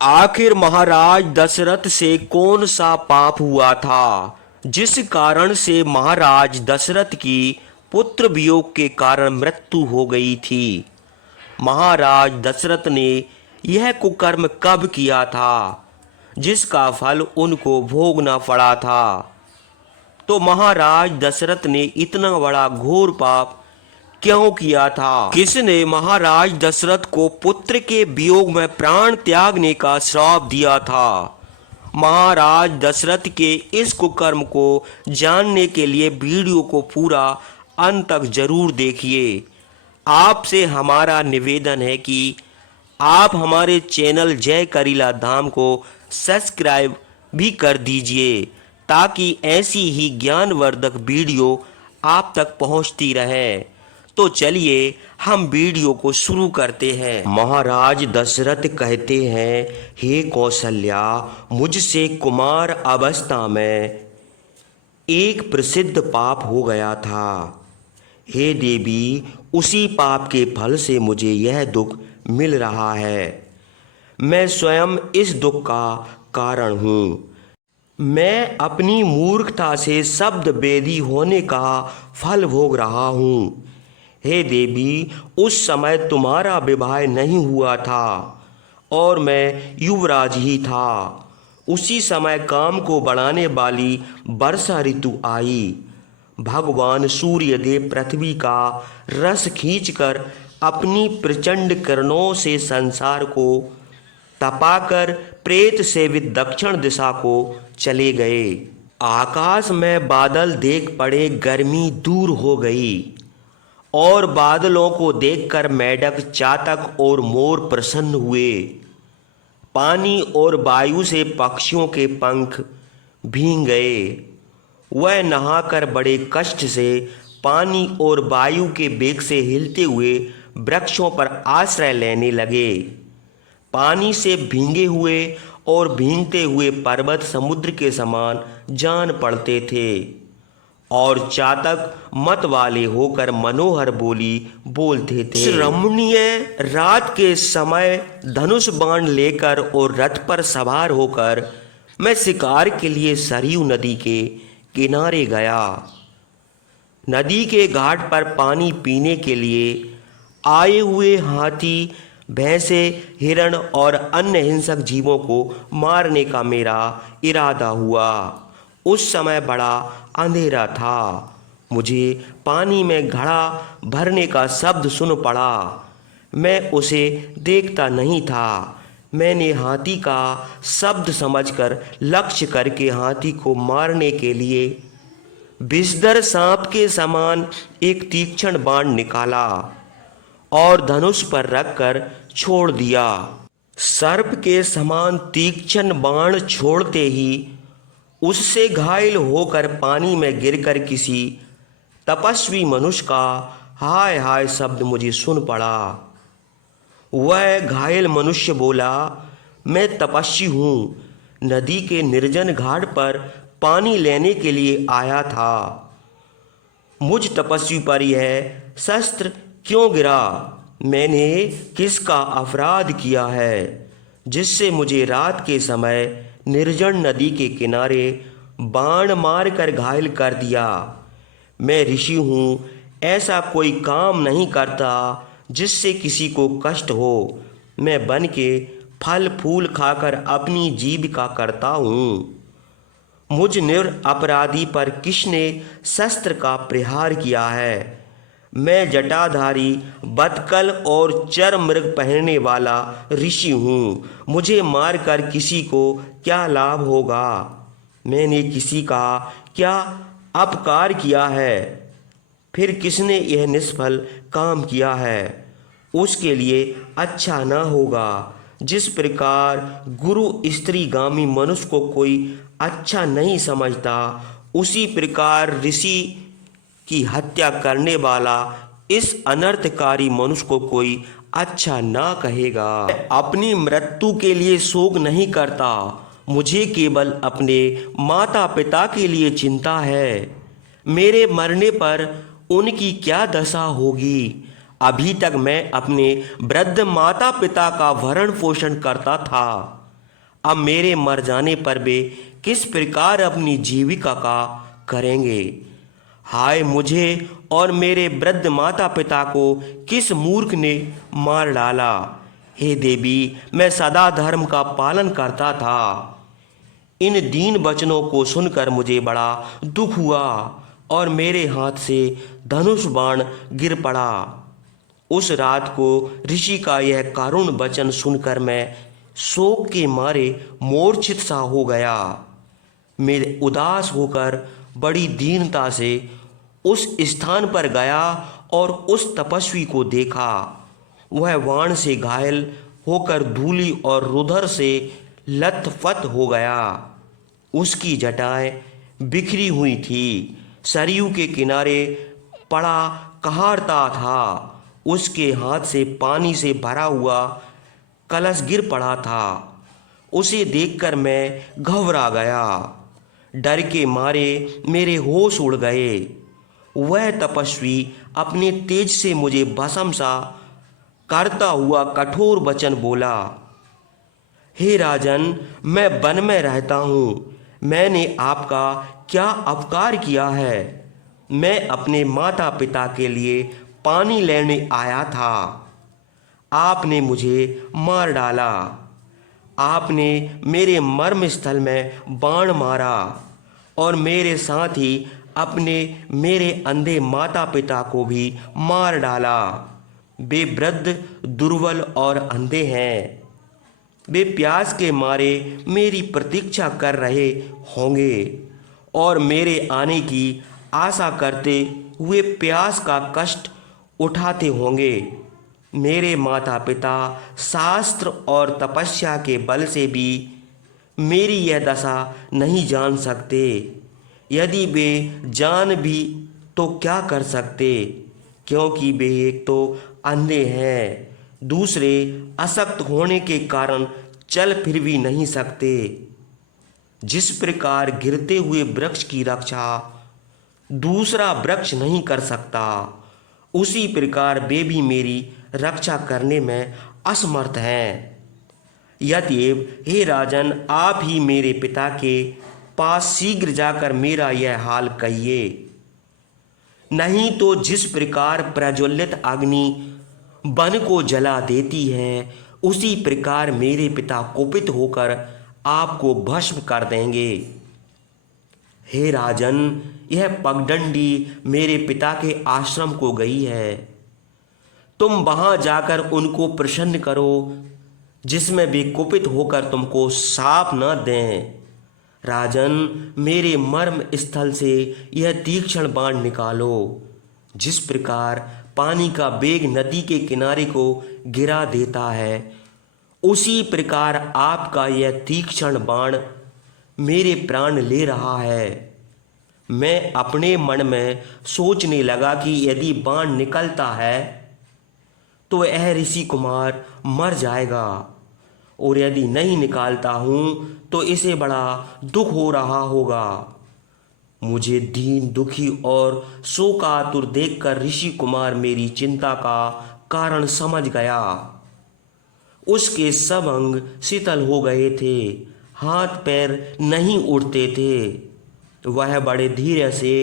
आखिर महाराज दशरथ से कौन सा पाप हुआ था जिस कारण से महाराज दशरथ की पुत्र वियोग के कारण मृत्यु हो गई थी। महाराज दशरथ ने यह कुकर्म कब किया था जिसका फल उनको भोगना पड़ा था। तो महाराज दशरथ ने इतना बड़ा घोर पाप क्यों किया था? किसने महाराज दशरथ को पुत्र के वियोग में प्राण त्यागने का श्राप दिया था? महाराज दशरथ के इस कुकर्म को जानने के लिए वीडियो को पूरा अंत तक जरूर देखिए। आपसे हमारा निवेदन है कि आप हमारे चैनल जय करीला धाम को सब्सक्राइब भी कर दीजिए ताकि ऐसी ही ज्ञानवर्धक वीडियो आप तक पहुंचती रहे। तो चलिए हम वीडियो को शुरू करते हैं। महाराज दशरथ कहते हैं, हे कौशल्या, मुझसे कुमार अवस्था में एक प्रसिद्ध पाप हो गया था। हे देवी, उसी पाप के फल से मुझे यह दुख मिल रहा है। मैं स्वयं इस दुख का कारण हूँ। मैं अपनी मूर्खता से शब्द वेदी होने का फल भोग रहा हूँ। हे देवी, उस समय तुम्हारा विवाह नहीं हुआ था और मैं युवराज ही था। उसी समय काम को बढ़ाने वाली वर्षा ऋतु आई। भगवान सूर्यदेव पृथ्वी का रस खींचकर अपनी प्रचंड किरणों से संसार को तपाकर प्रेत सेवित दक्षिण दिशा को चले गए। आकाश में बादल देख पड़े, गर्मी दूर हो गई और बादलों को देखकर मेढक, चातक और मोर प्रसन्न हुए। पानी और वायु से पक्षियों के पंख भीग गए। वह नहाकर बड़े कष्ट से पानी और वायु के वेग से हिलते हुए वृक्षों पर आश्रय लेने लगे। पानी से भीगे हुए और भीगते हुए पर्वत समुद्र के समान जान पड़ते थे और चातक मत वाले होकर मनोहर बोली बोलते थे। रमणीय रात के समय धनुष बाण लेकर और रथ पर सवार होकर मैं शिकार के लिए सरयू नदी के किनारे गया। नदी के घाट पर पानी पीने के लिए आए हुए हाथी, भैंसे, हिरण और अन्य हिंसक जीवों को मारने का मेरा इरादा हुआ। उस समय बड़ा अंधेरा था। मुझे पानी में घड़ा भरने का शब्द सुन पड़ा। मैं उसे देखता नहीं था। मैंने हाथी का शब्द समझकर लक्ष्य करके हाथी को मारने के लिए विषधर सांप के समान एक तीक्ष्ण बाण निकाला और धनुष पर रखकर छोड़ दिया। सर्प के समान तीक्ष्ण बाण छोड़ते ही उससे घायल होकर पानी में गिरकर किसी तपस्वी मनुष्य का हाय हाय शब्द मुझे सुन पड़ा। वह घायल मनुष्य बोला, मैं तपस्वी हूँ, नदी के निर्जन घाट पर पानी लेने के लिए आया था। मुझ तपस्वी पर यह शस्त्र क्यों गिरा? मैंने किसका अपराध किया है जिससे मुझे रात के समय निर्जन नदी के किनारे बाण मारकर घायल कर दिया? मैं ऋषि हूँ, ऐसा कोई काम नहीं करता जिससे किसी को कष्ट हो। मैं बन के फल फूल खाकर अपनी जीविका करता हूँ। मुझ निरपराधी पर किसने शस्त्र का प्रहार किया है? मैं जटाधारी, बदकल और चर मृग पहनने वाला ऋषि हूँ। मुझे मारकर किसी को क्या लाभ होगा? मैंने किसी का क्या अपकार किया है? फिर किसने यह निष्फल काम किया है उसके लिए अच्छा ना होगा। जिस प्रकार गुरु स्त्रीगामी मनुष्य को कोई अच्छा नहीं समझता, उसी प्रकार ऋषि की हत्या करने वाला इस अनर्थकारी मनुष्य को कोई अच्छा ना कहेगा। अपनी मृत्यु के लिए शोक नहीं करता, मुझे केवल अपने माता पिता के लिए चिंता है। मेरे मरने पर उनकी क्या दशा होगी? अभी तक मैं अपने वृद्ध माता पिता का भरण पोषण करता था। अब मेरे मर जाने पर वे किस प्रकार अपनी जीविका का करेंगे। हाय मुझे और मेरे वृद्ध माता पिता को किस मूर्ख ने मार डाला। हे देवी, मैं सदा धर्म का पालन करता था। इन दीन वचनों को सुनकर मुझे बड़ा दुख हुआ और मेरे हाथ से धनुष बाण गिर पड़ा। उस रात को ऋषि का यह करुण वचन सुनकर मैं शोक के मारे मूर्छित सा हो गया। मैं उदास होकर बड़ी दीनता से उस स्थान पर गया और उस तपस्वी को देखा। वह बाण से घायल होकर धूलि और रुधिर से लथपथ हो गया। उसकी जटाएं बिखरी हुई थी, सरयू के किनारे पड़ा कहारता था। उसके हाथ से पानी से भरा हुआ कलश गिर पड़ा था। उसे देखकर मैं घबरा गया। डर के मारे मेरे होश उड़ गए। वह तपस्वी अपने तेज से मुझे भस्म सा करता हुआ कठोर वचन बोला। हे राजन, मैं वन में रहता हूँ। मैंने आपका क्या अपकार किया है। मैं अपने माता पिता के लिए पानी लेने आया था। आपने मुझे मार डाला। आपने मेरे मर्म स्थल में बाण मारा और मेरे साथ ही अपने मेरे अंधे माता पिता को भी मार डाला। वे वृद्ध, दुर्बल और अंधे हैं। वे प्यास के मारे मेरी प्रतीक्षा कर रहे होंगे और मेरे आने की आशा करते हुए प्यास का कष्ट उठाते होंगे। मेरे माता पिता शास्त्र और तपस्या के बल से भी मेरी यह दशा नहीं जान सकते। यदि वे जान भी तो क्या कर सकते, क्योंकि वे एक तो अंधे हैं, दूसरे अशक्त होने के कारण चल फिर भी नहीं सकते। जिस प्रकार गिरते हुए वृक्ष की रक्षा दूसरा वृक्ष नहीं कर सकता, उसी प्रकार वे भी मेरी रक्षा करने में असमर्थ हैं। यद्यप हे राजन, आप ही मेरे पिता के पास शीघ्र जाकर मेरा यह हाल कहिए, नहीं तो जिस प्रकार प्रज्वलित अग्नि वन को जला देती है, उसी प्रकार मेरे पिता कुपित होकर आपको भस्म कर देंगे। हे राजन, यह पगडंडी मेरे पिता के आश्रम को गई है। तुम वहां जाकर उनको प्रसन्न करो, जिसमें वे कुपित होकर तुमको शाप न दें। राजन, मेरे मर्म स्थल से यह तीक्ष्ण बाण निकालो। जिस प्रकार पानी का वेग नदी के किनारे को गिरा देता है, उसी प्रकार आपका यह तीक्ष्ण बाण मेरे प्राण ले रहा है। मैं अपने मन में सोचने लगा कि यदि बाण निकलता है तो यह ऋषि कुमार मर जाएगा, और यदि नहीं निकालता हूँ तो इसे बड़ा दुख हो रहा होगा। मुझे दीन, दुखी और शोकातुर देखकर ऋषि कुमार मेरी चिंता का कारण समझ गया। उसके सब अंग शीतल हो गए थे, हाथ पैर नहीं उड़ते थे। वह बड़े धीरे से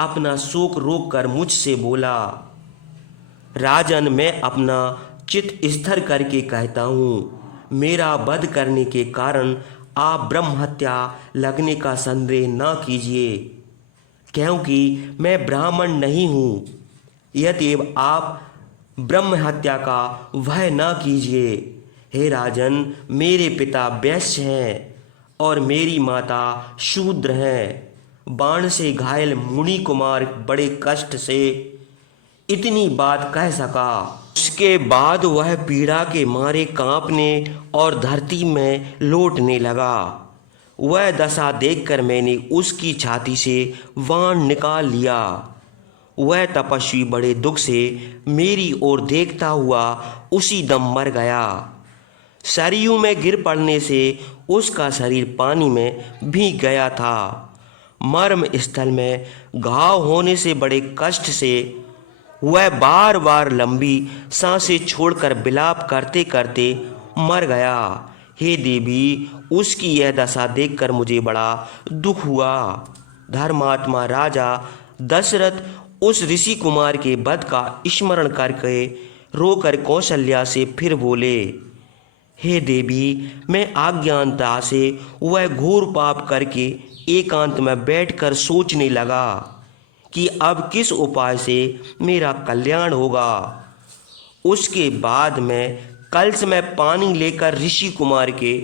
अपना शोक रोक कर मुझसे बोला। राजन, मैं अपना चित्त स्थिर करके कहता हूँ, मेरा वध करने के कारण आप ब्रह्म हत्या लगने का संदेह न कीजिए, क्योंकि मैं ब्राह्मण नहीं हूँ। यद्यप आप ब्रह्म हत्या का भय न कीजिए। हे राजन, मेरे पिता वैश्य हैं और मेरी माता शूद्र हैं। बाण से घायल मुनि कुमार बड़े कष्ट से इतनी बात कह सका। उसके बाद वह पीड़ा के मारे कांपने और धरती में लौटने लगा। वह दशा देखकर मैंने उसकी छाती से बाण निकाल लिया। वह तपस्वी बड़े दुख से मेरी ओर देखता हुआ उसी दम मर गया। सरयू में गिर पड़ने से उसका शरीर पानी में भीग गया था। मर्म स्थल में घाव होने से बड़े कष्ट से वह बार बार लंबी सांसें छोड़कर विलाप करते करते मर गया। हे देवी, उसकी यह दशा देखकर मुझे बड़ा दुख हुआ। धर्मात्मा राजा दशरथ उस ऋषि कुमार के वध का स्मरण करके रोकर कौशल्या से फिर बोले, हे देवी, मैं अज्ञानता से वह घोर पाप करके एकांत में बैठकर सोचने लगा कि अब किस उपाय से मेरा कल्याण होगा। उसके बाद मैं कलश में पानी लेकर ऋषि कुमार के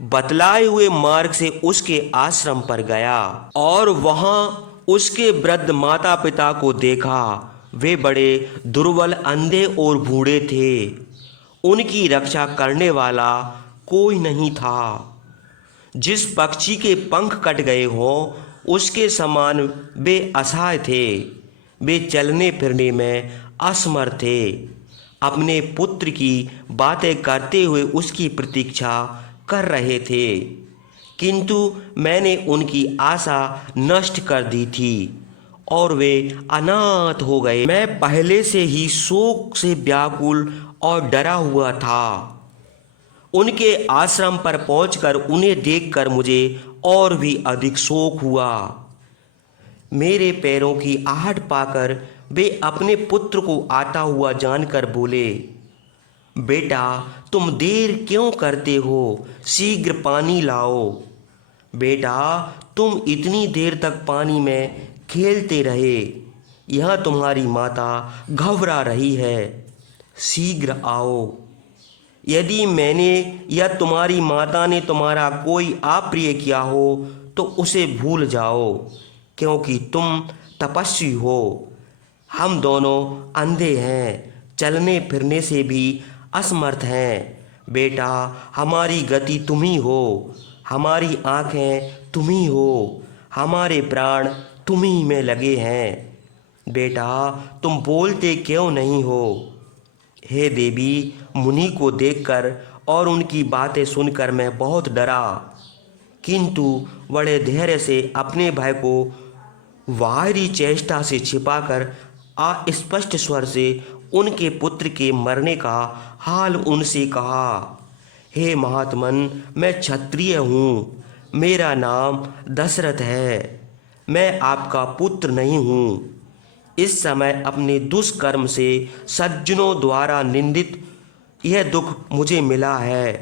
बतलाए हुए मार्ग से उसके आश्रम पर गया और वहां उसके वृद्ध माता पिता को देखा। वे बड़े दुर्बल, अंधे और बूढ़े थे। उनकी रक्षा करने वाला कोई नहीं था। जिस पक्षी के पंख कट गए हों उसके समान वे असहाय थे। वे चलने फिरने में असमर्थ थे। अपने पुत्र की बातें करते हुए उसकी प्रतीक्षा कर रहे थे, किंतु मैंने उनकी आशा नष्ट कर दी थी और वे अनाथ हो गए। मैं पहले से ही शोक से व्याकुल और डरा हुआ था। उनके आश्रम पर पहुंचकर उन्हें देखकर मुझे और भी अधिक शोक हुआ। मेरे पैरों की आहट पाकर वे अपने पुत्र को आता हुआ जानकर बोले, बेटा, तुम देर क्यों करते हो? शीघ्र पानी लाओ। बेटा, तुम इतनी देर तक पानी में खेलते रहे, यह तुम्हारी माता घबरा रही है, शीघ्र आओ। यदि मैंने या तुम्हारी माता ने तुम्हारा कोई अप्रिय किया हो तो उसे भूल जाओ, क्योंकि तुम तपस्वी हो। हम दोनों अंधे हैं, चलने फिरने से भी असमर्थ हैं। बेटा, हमारी गति तुम ही हो, हमारी आँखें तुम ही हो, हमारे प्राण तुम ही में लगे हैं। बेटा, तुम बोलते क्यों नहीं हो? हे देवी, मुनि को देखकर और उनकी बातें सुनकर मैं बहुत डरा, किंतु बड़े धैर्य से अपने भय को बाहरी चेष्टा से छिपाकर अस्पष्ट स्वर से उनके पुत्र के मरने का हाल उनसे कहा। हे महात्मन, मैं क्षत्रिय हूँ, मेरा नाम दशरथ है, मैं आपका पुत्र नहीं हूँ। इस समय अपने दुष्कर्म से सज्जनों द्वारा निंदित यह दुख मुझे मिला है।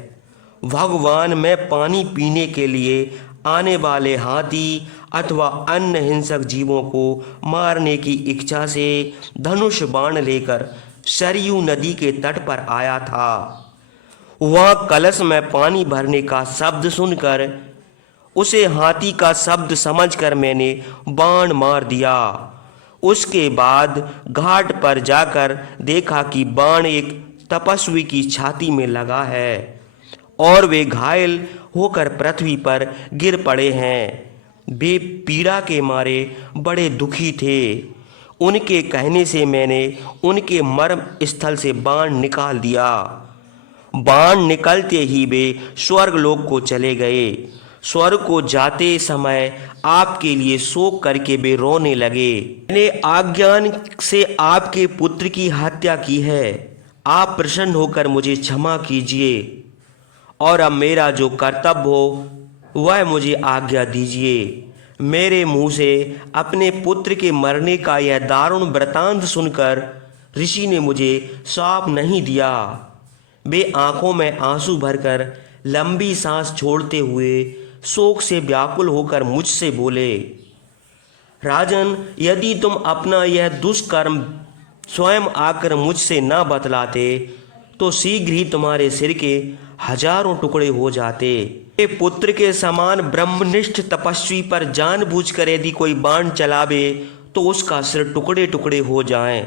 भगवान, मैं पानी पीने के लिए आने वाले हाथी अथवा अन्य हिंसक जीवों को मारने की इच्छा से धनुष बाण लेकर सरयू नदी के तट पर आया था। वहाँ कलश में पानी भरने का शब्द सुनकर उसे हाथी का शब्द समझकर मैंने बाण मार दिया। उसके बाद घाट पर जाकर देखा कि बाण एक तपस्वी की छाती में लगा है और वे घायल होकर पृथ्वी पर गिर पड़े हैं। वे पीड़ा के मारे बड़े दुखी थे। उनके कहने से मैंने उनके मर्म स्थल से बाण निकाल दिया। बाण निकलते ही वे स्वर्गलोक को चले गए। स्वर्ग को जाते समय आपके लिए शोक करके वे रोने लगे। मैंने अज्ञान से आपके पुत्र की हत्या की है, आप प्रसन्न होकर मुझे क्षमा कीजिए और अब मेरा जो कर्तव्य हो वह मुझे आज्ञा दीजिए। मेरे मुंह से अपने पुत्र के मरने का यह दारुण वृतांत सुनकर ऋषि ने मुझे श्राप नहीं दिया। वे आंखों में आंसू भरकर लंबी सांस छोड़ते हुए शोक से व्याकुल होकर मुझसे बोले, राजन, यदि तुम अपना यह दुष्कर्म स्वयं आकर मुझसे न बतलाते तो शीघ्र ही तुम्हारे सिर के हजारों टुकड़े हो जाते। ये पुत्र के समान ब्रह्मनिष्ठ तपस्वी पर जानबूझकर यदि कोई बाण चलावे तो उसका सिर टुकड़े टुकड़े हो जाए।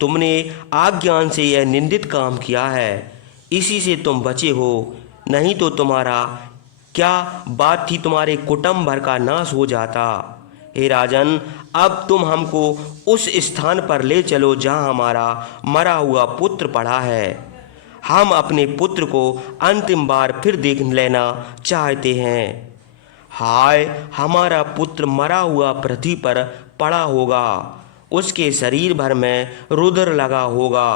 तुमने अज्ञान से यह निंदित काम किया है, इसी से तुम बचे हो, नहीं तो तुम्हारा क्या बात थी, तुम्हारे कुटुंब भर का नाश हो जाता। हे राजन, अब तुम हमको उस स्थान पर ले चलो जहाँ हमारा मरा हुआ पुत्र पड़ा है। हम अपने पुत्र को अंतिम बार फिर देख लेना चाहते हैं। हाय, हमारा पुत्र मरा हुआ पृथ्वी पर पड़ा होगा, उसके शरीर भर में रुधिर लगा होगा,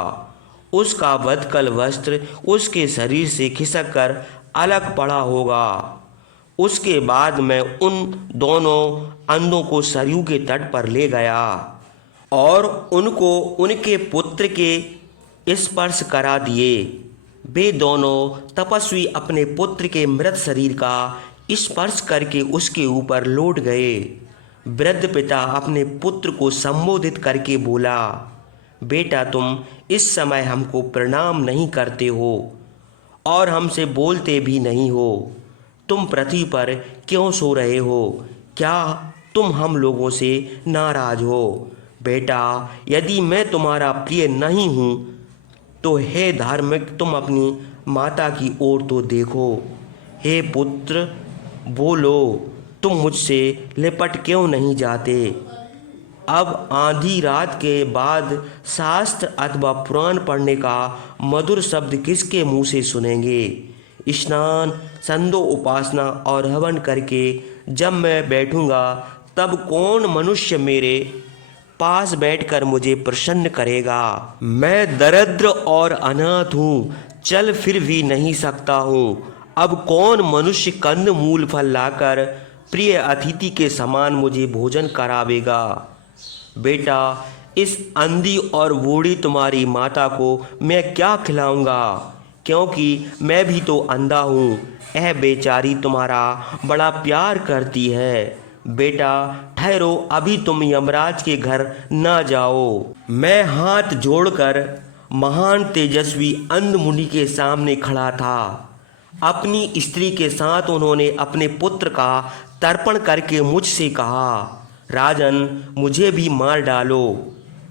उसका वत्कल वस्त्र उसके शरीर से खिसक कर अलग पड़ा होगा। उसके बाद मैं उन दोनों अंधों को सरयू के तट पर ले गया और उनको उनके पुत्र के स्पर्श करा दिए। वे दोनों तपस्वी अपने पुत्र के मृत शरीर का स्पर्श करके उसके ऊपर लौट गए। वृद्ध पिता अपने पुत्र को संबोधित करके बोला, बेटा तुम इस समय हमको प्रणाम नहीं करते हो और हमसे बोलते भी नहीं हो। तुम पृथ्वी पर क्यों सो रहे हो? क्या तुम हम लोगों से नाराज हो? बेटा, यदि मैं तुम्हारा प्रिय नहीं हूँ तो हे धार्मिक, तुम अपनी माता की ओर तो देखो। हे पुत्र, बोलो, तुम मुझसे लिपट क्यों नहीं जाते? अब आधी रात के बाद शास्त्र अथवा पुराण पढ़ने का मधुर शब्द किसके मुंह से सुनेंगे? स्नान, संदो उपासना और हवन करके जब मैं बैठूंगा तब कौन मनुष्य मेरे पास बैठकर मुझे प्रसन्न करेगा? मैं दरिद्र और अनाथ हूँ, चल फिर भी नहीं सकता हूँ। अब कौन मनुष्य कंद मूल फल लाकर प्रिय अतिथि के समान मुझे भोजन करावेगा? बेटा, इस अंधी और बूढ़ी तुम्हारी माता को मैं क्या खिलाऊंगा, क्योंकि मैं भी तो अंधा हूँ। यह बेचारी तुम्हारा बड़ा प्यार करती है। बेटा ठहरो, अभी तुम यमराज के घर न जाओ। मैं हाथ जोड़कर महान तेजस्वी अंध मुनि के सामने खड़ा था। अपनी स्त्री के साथ उन्होंने अपने पुत्र का तर्पण करके मुझसे कहा, राजन, मुझे भी मार डालो।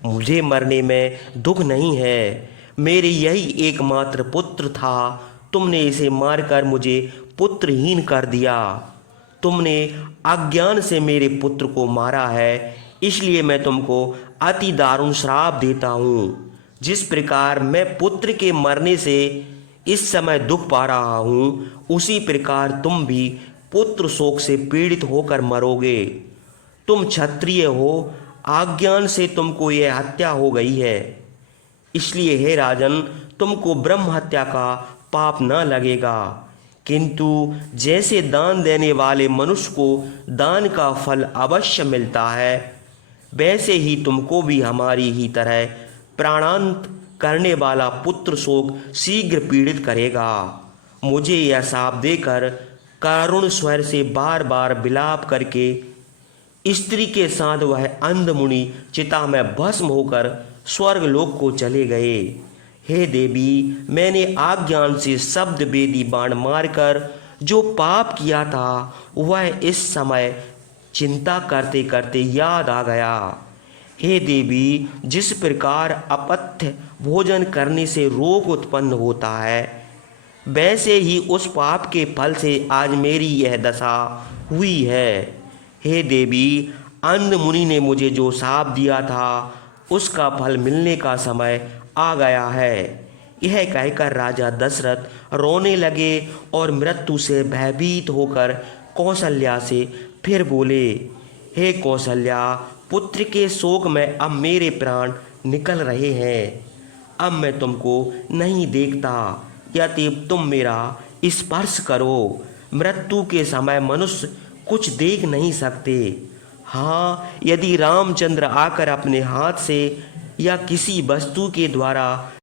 मुझे मरने में दुख नहीं है, मेरे यही एकमात्र पुत्र था। तुमने इसे मारकर मुझे पुत्रहीन कर दिया। तुमने अज्ञान से मेरे पुत्र को मारा है, इसलिए मैं तुमको अति दारुण श्राप देता हूँ। जिस प्रकार मैं पुत्र के मरने से इस समय दुख पा रहा हूँ, उसी प्रकार तुम भी पुत्र शोक से पीड़ित होकर मरोगे। तुम क्षत्रिय हो, अज्ञान से तुमको यह हत्या हो गई है, इसलिए हे राजन, तुमको ब्रह्म हत्या का पाप न लगेगा। किंतु जैसे दान देने वाले मनुष्य को दान का फल अवश्य मिलता है, वैसे ही तुमको भी हमारी ही तरह प्राणांत करने वाला पुत्र शोक शीघ्र पीड़ित करेगा। मुझे यह शाप देकर करुण स्वर से बार बार विलाप करके स्त्री के साथ वह अंध मुनि चिता में भस्म होकर स्वर्ग लोक को चले गए। हे देवी, मैंने अज्ञान से शब्द वेदी बाण मारकर जो पाप किया था वह इस समय चिंता करते करते याद आ गया। हे देवी, जिस प्रकार अपथ्य भोजन करने से रोग उत्पन्न होता है, वैसे ही उस पाप के फल से आज मेरी यह दशा हुई है। हे देवी, अंध मुनि ने मुझे जो शाप दिया था उसका फल मिलने का समय आ गया है। यह कहकर राजा दशरथ रोने लगे और मृत्यु से भयभीत होकर कौशल्या से फिर बोले, हे कौशल्या, पुत्र के शोक में अब मेरे प्राण निकल रहे हैं। अब मैं तुमको नहीं देखता, यदि तुम मेरा स्पर्श करो। मृत्यु के समय मनुष्य कुछ देख नहीं सकते। हाँ, यदि रामचंद्र आकर अपने हाथ से या किसी वस्तु के द्वारा